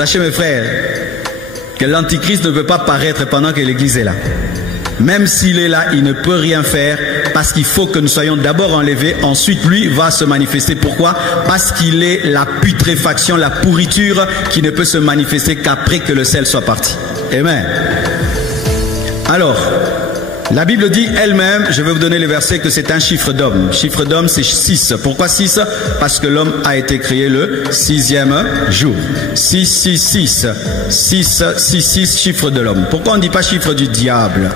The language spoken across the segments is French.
Sachez mes frères, que l'Antichrist ne peut pas paraître pendant que l'Église est là. Même s'il est là, il ne peut rien faire parce qu'il faut que nous soyons d'abord enlevés, ensuite lui va se manifester. Pourquoi? Parce qu'il est la putréfaction, la pourriture qui ne peut se manifester qu'après que le sel soit parti. Amen. Alors, la Bible dit elle-même, je vais vous donner le verset, que c'est un chiffre d'homme. Chiffre d'homme, c'est 6. Pourquoi 6? Parce que l'homme a été créé le 6e jour. 6, 6, 6. 6, 6, 6, chiffre de l'homme. Pourquoi on ne dit pas chiffre du diable?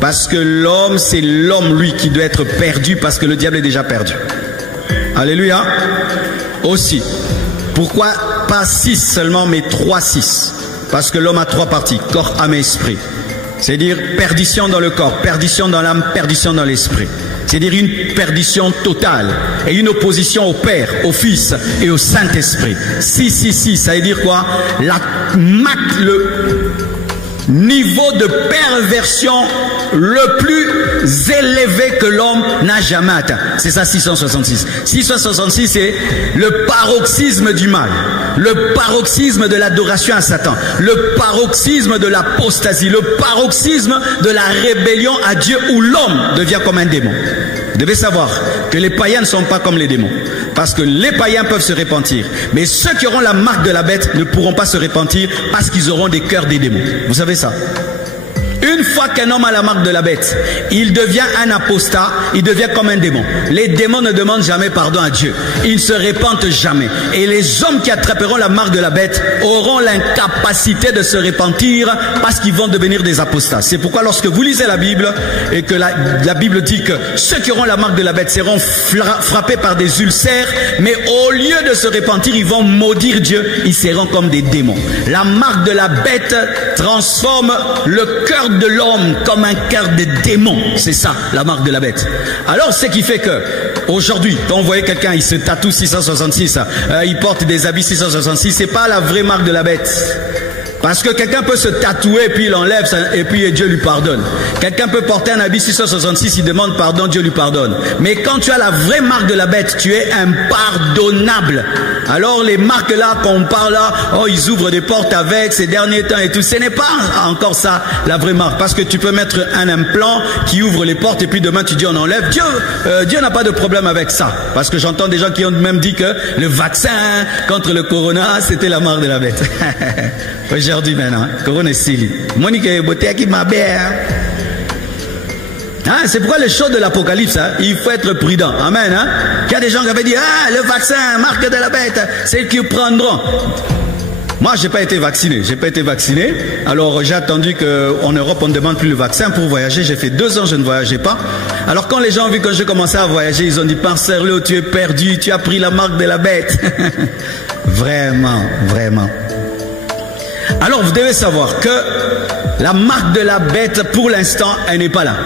Parce que l'homme, c'est l'homme, lui, qui doit être perdu, parce que le diable est déjà perdu. Alléluia. Aussi. Pourquoi pas 6 seulement, mais 3, 6? Parce que l'homme a 3 parties, corps, âme et esprit. C'est-à-dire perdition dans le corps, perdition dans l'âme, perdition dans l'esprit. C'est-à-dire une perdition totale et une opposition au Père, au Fils et au Saint-Esprit. 6, 6, 6, ça veut dire quoi? Le niveau de perversion le plus élevé que l'homme n'a jamais atteint. C'est ça 666. 666, c'est le paroxysme du mal, le paroxysme de l'adoration à Satan, le paroxysme de l'apostasie, le paroxysme de la rébellion à Dieu, où l'homme devient comme un démon. Vous devez savoir que les païens ne sont pas comme les démons. Parce que les païens peuvent se repentir. Mais ceux qui auront la marque de la bête ne pourront pas se repentir parce qu'ils auront des cœurs des démons. Vous savez ça? Une fois qu'un homme a la marque de la bête, il devient un apostat, il devient comme un démon. Les démons ne demandent jamais pardon à Dieu. Ils ne se repentent jamais. Et les hommes qui attraperont la marque de la bête auront l'incapacité de se repentir parce qu'ils vont devenir des apostats. C'est pourquoi lorsque vous lisez la Bible et que la Bible dit que ceux qui auront la marque de la bête seront frappés par des ulcères, mais au lieu de se repentir, ils vont maudire Dieu, ils seront comme des démons. La marque de la bête transforme le cœur de l'homme comme un cœur de démon. C'est ça la marque de la bête. Alors ce qui fait que aujourd'hui, quand vous voyez quelqu'un, il se tatoue 666, il porte des habits 666, c'est pas la vraie marque de la bête. Parce que quelqu'un peut se tatouer, puis il enlève et puis Dieu lui pardonne. Quelqu'un peut porter un habit 666, il demande pardon, Dieu lui pardonne. Mais quand tu as la vraie marque de la bête, tu es impardonnable. Alors les marques là qu'on parle là, oh ils ouvrent des portes avec ces derniers temps et tout, ce n'est pas encore ça la vraie marque. Parce que tu peux mettre un implant qui ouvre les portes et puis demain tu dis on enlève. Dieu n'a pas de problème avec ça. Parce que j'entends des gens qui ont même dit que le vaccin contre le corona c'était la marque de la bête. Aujourd'hui maintenant, corona Sili. Monique Botea qui m'a bien. Hein, c'est pourquoi le show de l'Apocalypse, hein, il faut être prudent. Amen. Hein? Il y a des gens qui avaient dit, ah, le vaccin, marque de la bête, c'est eux qui prendront. Moi, j'ai pas été vacciné. J'ai pas été vacciné. Alors, j'ai attendu qu'en Europe, on ne demande plus le vaccin pour voyager. J'ai fait 2 ans, je ne voyageais pas. Alors, quand les gens ont vu que j'ai commencé à voyager, ils ont dit, Parcerlo, tu es perdu, tu as pris la marque de la bête. Vraiment, vraiment. Alors, vous devez savoir que la marque de la bête, pour l'instant, elle n'est pas là.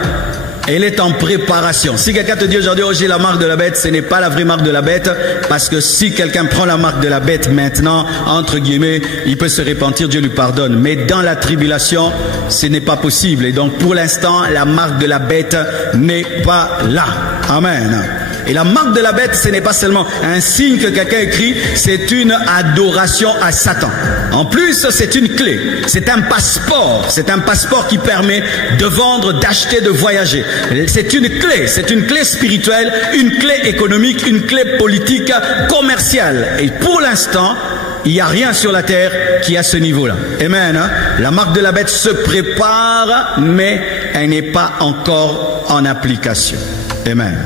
Elle est en préparation. Si quelqu'un te dit aujourd'hui, oh, j'ai la marque de la bête, ce n'est pas la vraie marque de la bête, parce que si quelqu'un prend la marque de la bête maintenant, entre guillemets, il peut se repentir, Dieu lui pardonne. Mais dans la tribulation, ce n'est pas possible. Et donc, pour l'instant, la marque de la bête n'est pas là. Amen. Et la marque de la bête, ce n'est pas seulement un signe que quelqu'un écrit, c'est une adoration à Satan. En plus, c'est une clé, c'est un passeport qui permet de vendre, d'acheter, de voyager. C'est une clé spirituelle, une clé économique, une clé politique, commerciale. Et pour l'instant, il n'y a rien sur la terre qui est à ce niveau-là. Amen. Hein? La marque de la bête se prépare, mais elle n'est pas encore en application. Amen.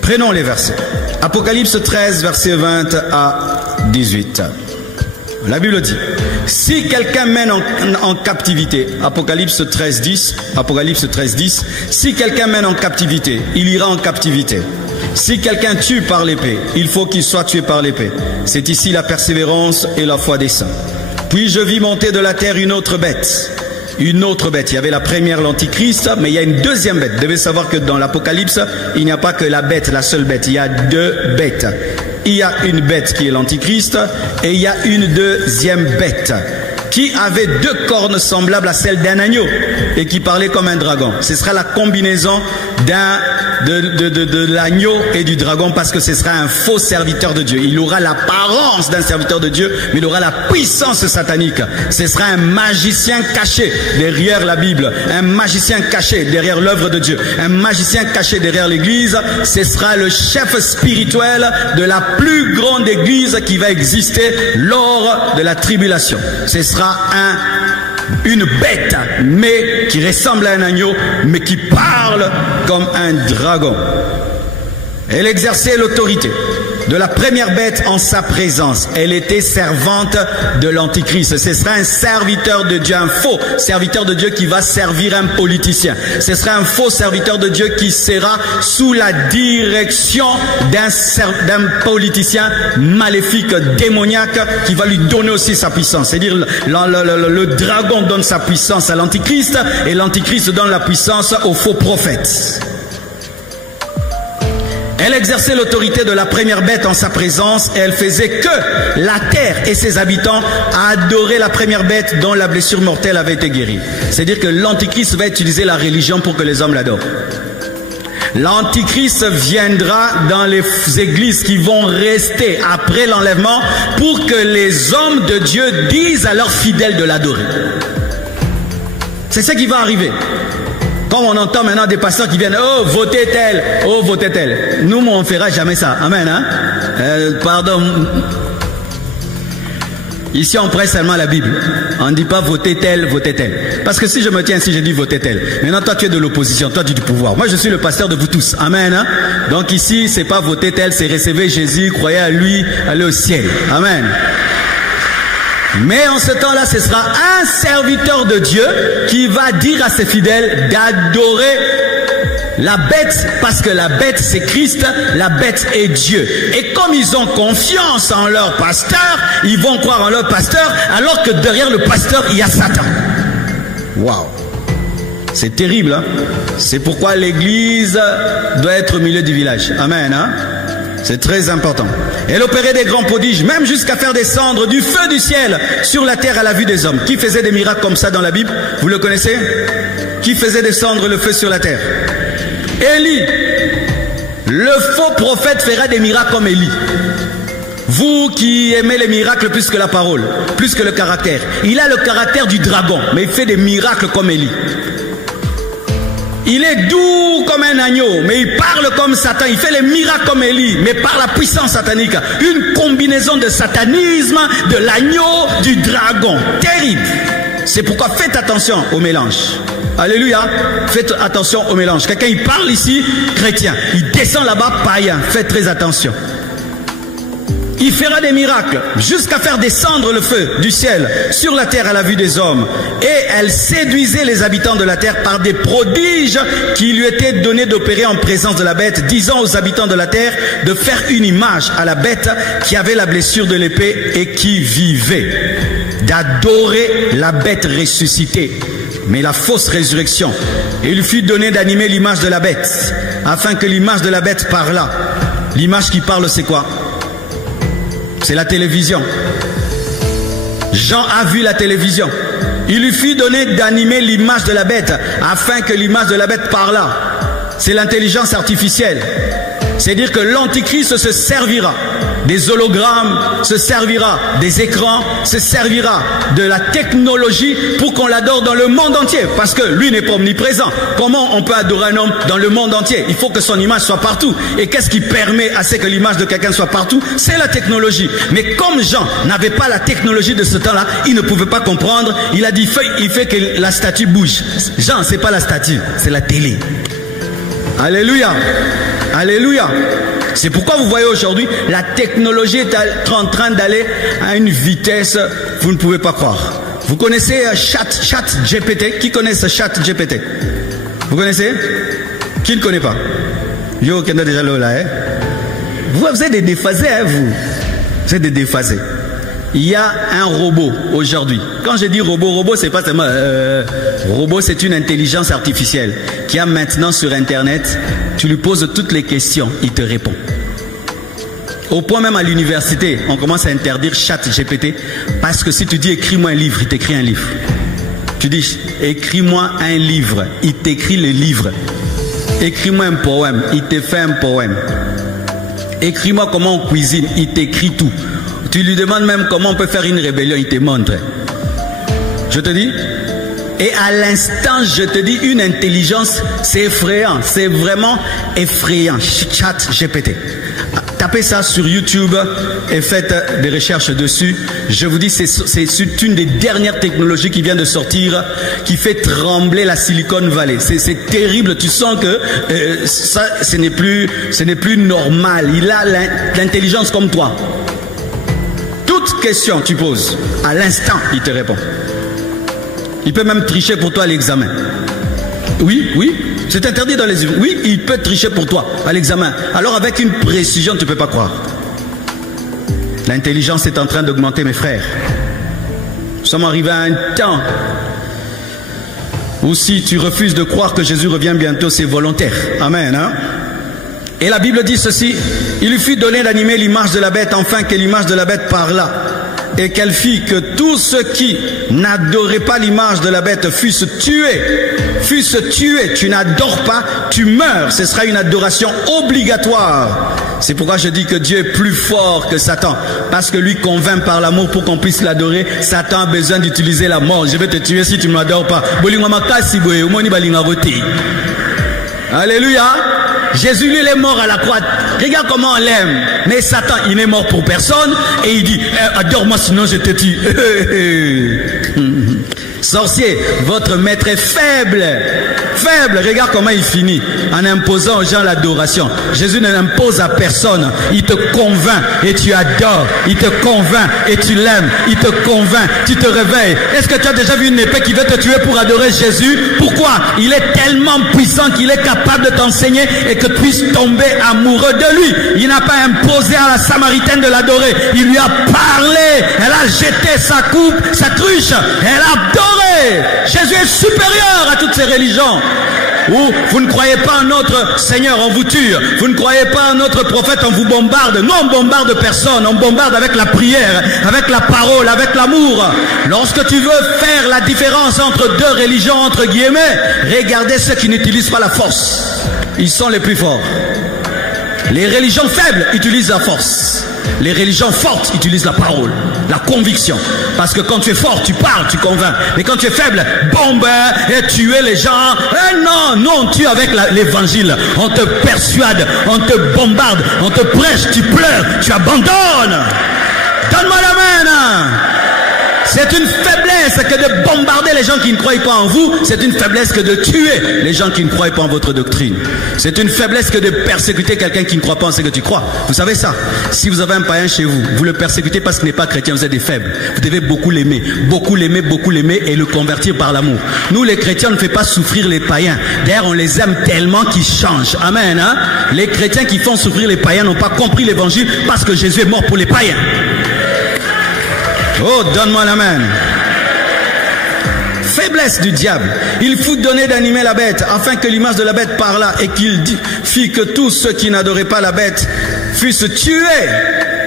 Prenons les versets. Apocalypse 13, versets 20 à 18. La Bible dit, si quelqu'un mène en captivité, Apocalypse 13, 10, si quelqu'un mène en captivité, il ira en captivité. Si quelqu'un tue par l'épée, il faut qu'il soit tué par l'épée. C'est ici la persévérance et la foi des saints. Puis je vis monter de la terre une autre bête. Il y avait la première, l'Antichrist, mais il y a une deuxième bête. Vous devez savoir que dans l'Apocalypse, il n'y a pas que la bête, la seule bête. Il y a 2 bêtes. Il y a une bête qui est l'Antichrist et il y a une deuxième bête qui avait 2 cornes semblables à celles d'un agneau et qui parlait comme un dragon. Ce sera la combinaison de l'agneau et du dragon, parce que ce sera un faux serviteur de Dieu. Il aura l'apparence d'un serviteur de Dieu, mais il aura la puissance satanique. Ce sera un magicien caché derrière la Bible, un magicien caché derrière l'œuvre de Dieu, un magicien caché derrière l'Église. Ce sera le chef spirituel de la plus grande Église qui va exister lors de la tribulation. Ce sera une bête, mais qui ressemble à un agneau, mais qui parle comme un dragon. Elle exerçait l'autorité de la première bête en sa présence. Elle était servante de l'Antichrist. Ce sera un serviteur de Dieu, un faux serviteur de Dieu qui va servir un politicien. Ce sera un faux serviteur de Dieu qui sera sous la direction d'un politicien maléfique, démoniaque, qui va lui donner aussi sa puissance. C'est-à-dire le dragon donne sa puissance à l'Antichrist et l'Antichrist donne la puissance aux faux prophètes. Elle exerçait l'autorité de la première bête en sa présence et elle faisait que la terre et ses habitants adoraient la première bête dont la blessure mortelle avait été guérie. C'est-à-dire que l'Antichrist va utiliser la religion pour que les hommes l'adorent. L'Antichrist viendra dans les églises qui vont rester après l'enlèvement pour que les hommes de Dieu disent à leurs fidèles de l'adorer. C'est ce qui va arriver. Quand on entend maintenant des pasteurs qui viennent, oh votez tel, oh votez tel. Nous, on ne fera jamais ça. Amen. Hein? Pardon. Ici, on prête seulement la Bible. On ne dit pas votez tel, votez tel. Parce que si je me tiens ici, je dis votez tel. Maintenant, toi, tu es de l'opposition, toi, tu es du pouvoir. Moi, je suis le pasteur de vous tous. Amen. Hein? Donc ici, c'est pas voter tel, c'est recevoir Jésus, croyez à lui, aller au ciel. Amen. Mais en ce temps-là, ce sera un serviteur de Dieu qui va dire à ses fidèles d'adorer la bête, parce que la bête c'est Christ, la bête est Dieu. Et comme ils ont confiance en leur pasteur, ils vont croire en leur pasteur, alors que derrière le pasteur, il y a Satan. Waouh! C'est terrible, hein? C'est pourquoi l'église doit être au milieu du village. Amen, hein? C'est très important. Elle opérait des grands prodiges, même jusqu'à faire descendre du feu du ciel sur la terre à la vue des hommes. Qui faisait des miracles comme ça dans la Bible? Vous le connaissez? Qui faisait descendre le feu sur la terre? Élie. Le faux prophète fera des miracles comme Élie. Vous qui aimez les miracles plus que la parole, plus que le caractère. Il a le caractère du dragon, mais il fait des miracles comme Élie. Il est doux comme un agneau, mais il parle comme Satan. Il fait les miracles comme Élie, mais par la puissance satanique. Une combinaison de satanisme, de l'agneau, du dragon. Terrible. C'est pourquoi faites attention au mélange. Alléluia. Faites attention au mélange. Quelqu'un, il parle ici, chrétien. Il descend là-bas, païen. Faites très attention. Il fera des miracles jusqu'à faire descendre le feu du ciel sur la terre à la vue des hommes. Et elle séduisait les habitants de la terre par des prodiges qui lui étaient donnés d'opérer en présence de la bête, disant aux habitants de la terre de faire une image à la bête qui avait la blessure de l'épée et qui vivait, d'adorer la bête ressuscitée, mais la fausse résurrection. Et il fut donné d'animer l'image de la bête, afin que l'image de la bête parlât. L'image qui parle, c'est quoi? C'est la télévision. Jean a vu la télévision. Il lui fut donné d'animer l'image de la bête afin que l'image de la bête parlât. C'est l'intelligence artificielle. C'est-à-dire que l'Antichrist se servira des hologrammes, se servira des écrans, se servira de la technologie pour qu'on l'adore dans le monde entier. Parce que lui n'est pas omniprésent. Comment on peut adorer un homme dans le monde entier? Il faut que son image soit partout. Et qu'est-ce qui permet à ce que l'image de quelqu'un soit partout? C'est la technologie. Mais comme Jean n'avait pas la technologie de ce temps-là, il ne pouvait pas comprendre. Il a dit, il fait que la statue bouge. Jean, c'est pas la statue, c'est la télé. Alléluia. Alléluia. C'est pourquoi vous voyez aujourd'hui, la technologie est en train d'aller à une vitesse, vous ne pouvez pas croire. Vous connaissez ChatGPT? Qui connaît ce ChatGPT? Vous connaissez? Qui ne connaît pas? Yo, qui est déjà là, hein? Vous êtes des déphasés, hein, vous? Vous êtes des déphasés. Il y a un robot aujourd'hui. Quand je dis robot, c'est pas seulement... robot, c'est une intelligence artificielle qui a maintenant sur Internet, tu lui poses toutes les questions, il te répond. Au point même à l'université, on commence à interdire ChatGPT parce que si tu dis écris-moi un livre, il t'écrit un livre. Tu dis écris-moi un livre, il t'écrit le livre. Écris-moi un poème, il te fait un poème. Écris-moi comment on cuisine, il t'écrit tout. Tu lui demandes même comment on peut faire une rébellion, il te montre. Je te dis, et à l'instant, je te dis, une intelligence, c'est effrayant, c'est vraiment effrayant. ChatGPT. Tapez ça sur YouTube et faites des recherches dessus. Je vous dis, c'est une des dernières technologies qui vient de sortir, qui fait trembler la Silicon Valley. C'est terrible. Tu sens que ça, ce n'est plus normal. Il a l'intelligence comme toi. Toute question tu poses, à l'instant, il te répond. Il peut même tricher pour toi à l'examen. Oui, oui. C'est interdit dans les... Oui, il peut tricher pour toi à l'examen. Alors avec une précision, tu ne peux pas croire. L'intelligence est en train d'augmenter, mes frères. Nous sommes arrivés à un temps où si tu refuses de croire que Jésus revient bientôt, c'est volontaire. Amen. Hein? Et la Bible dit ceci, il lui fut donné d'animer l'image de la bête, afin que l'image de la bête parlât. Et qu'elle fit que tous ceux qui n'adoraient pas l'image de la bête fussent tués. Fussent tués. Tu n'adores pas, tu meurs. Ce sera une adoration obligatoire. C'est pourquoi je dis que Dieu est plus fort que Satan. Parce que lui convainc par l'amour pour qu'on puisse l'adorer. Satan a besoin d'utiliser la mort. Je vais te tuer si tu ne m'adores pas. Alléluia. Jésus, lui, il est mort à la croix. Regarde comment on l'aime. Mais Satan, il n'est mort pour personne. Et il dit, adore-moi sinon je te tue. Sorcier, votre maître est faible. Faible, regarde comment il finit. En imposant aux gens l'adoration. Jésus ne l'impose à personne. Il te convainc et tu adores. Il te convainc et tu l'aimes. Il te convainc, tu te réveilles. Est-ce que tu as déjà vu une épée qui veut te tuer pour adorer Jésus? Pourquoi? Il est tellement puissant qu'il est capable de t'enseigner et que tu puisses tomber amoureux de lui. Il n'a pas imposé à la Samaritaine de l'adorer. Il lui a parlé. Elle a jeté sa coupe, sa cruche. Elle a adoré. Jésus est supérieur à toutes ces religions. Où vous ne croyez pas en notre Seigneur, on vous tue. Vous ne croyez pas en notre prophète, on vous bombarde. Non, on bombarde personne. On bombarde avec la prière, avec la parole, avec l'amour. Lorsque tu veux faire la différence entre deux religions, entre guillemets, regardez ceux qui n'utilisent pas la force. Ils sont les plus forts. Les religions faibles utilisent la force. Les religions fortes utilisent la parole, la conviction. Parce que quand tu es fort, tu parles, tu convaincs. Mais quand tu es faible, bombe et tuer les gens. Non, non, on tue avec l'évangile. On te persuade, on te bombarde, on te prêche, tu pleures, tu abandonnes. Donne-moi la main. C'est une faiblesse que de bombarder les gens qui ne croient pas en vous. C'est une faiblesse que de tuer les gens qui ne croient pas en votre doctrine. C'est une faiblesse que de persécuter quelqu'un qui ne croit pas en ce que tu crois. Vous savez ça? Si vous avez un païen chez vous, vous le persécutez parce qu'il n'est pas chrétien, vous êtes des faibles. Vous devez beaucoup l'aimer et le convertir par l'amour. Nous les chrétiens ne fait pas souffrir les païens. D'ailleurs on les aime tellement qu'ils changent. Amen. Hein? Les chrétiens qui font souffrir les païens n'ont pas compris l'évangile parce que Jésus est mort pour les païens. Oh, donne-moi la main. Faiblesse du diable. Il fut donné d'animer la bête, afin que l'image de la bête parlât, et qu'il fit que tous ceux qui n'adoraient pas la bête fussent tués.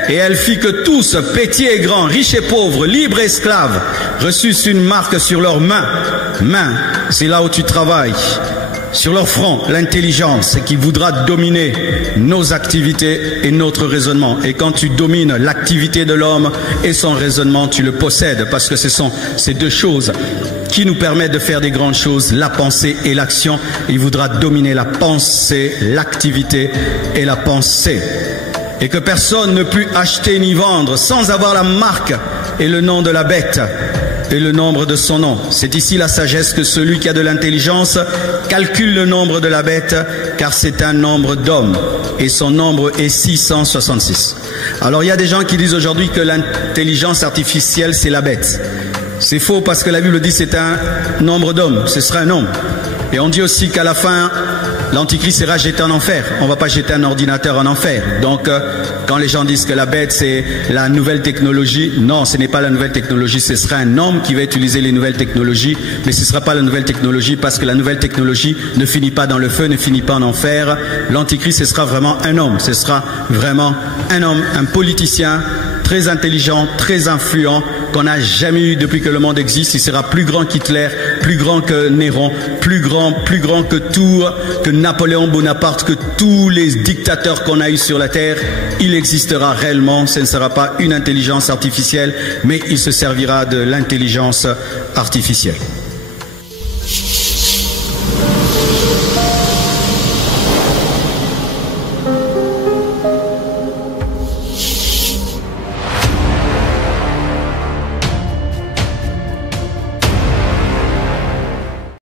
Et elle fit que tous, petits et grands, riches et pauvres, libres et esclaves, reçussent une marque sur leurs mains. Main, c'est là où tu travailles. Sur leur front, l'intelligence qui voudra dominer nos activités et notre raisonnement. Et quand tu domines l'activité de l'homme et son raisonnement, tu le possèdes, parce que ce sont ces deux choses qui nous permettent de faire des grandes choses, la pensée et l'action. Il voudra dominer la pensée, l'activité et la pensée. Et que personne ne put acheter ni vendre sans avoir la marque et le nom de la bête et le nombre de son nom. C'est ici la sagesse que celui qui a de l'intelligence calcule le nombre de la bête, car c'est un nombre d'hommes et son nombre est 666. Alors il y a des gens qui disent aujourd'hui que l'intelligence artificielle c'est la bête. C'est faux parce que la Bible dit c'est un nombre d'hommes, ce sera un nombre. Et on dit aussi qu'à la fin l'Antichrist sera jeté en enfer. On ne va pas jeter un ordinateur en enfer. Donc, quand les gens disent que la bête, c'est la nouvelle technologie, non, ce n'est pas la nouvelle technologie. Ce sera un homme qui va utiliser les nouvelles technologies, mais ce ne sera pas la nouvelle technologie parce que la nouvelle technologie ne finit pas dans le feu, ne finit pas en enfer. L'Antichrist, ce sera vraiment un homme. Ce sera vraiment un homme, un politicien très intelligent, très influent, qu'on n'a jamais eu depuis que le monde existe. Il sera plus grand qu'Hitler, plus grand que Néron, plus grand que tout, que Napoléon Bonaparte, que tous les dictateurs qu'on a eu sur la terre. Il existera réellement. Ce ne sera pas une intelligence artificielle, mais il se servira de l'intelligence artificielle.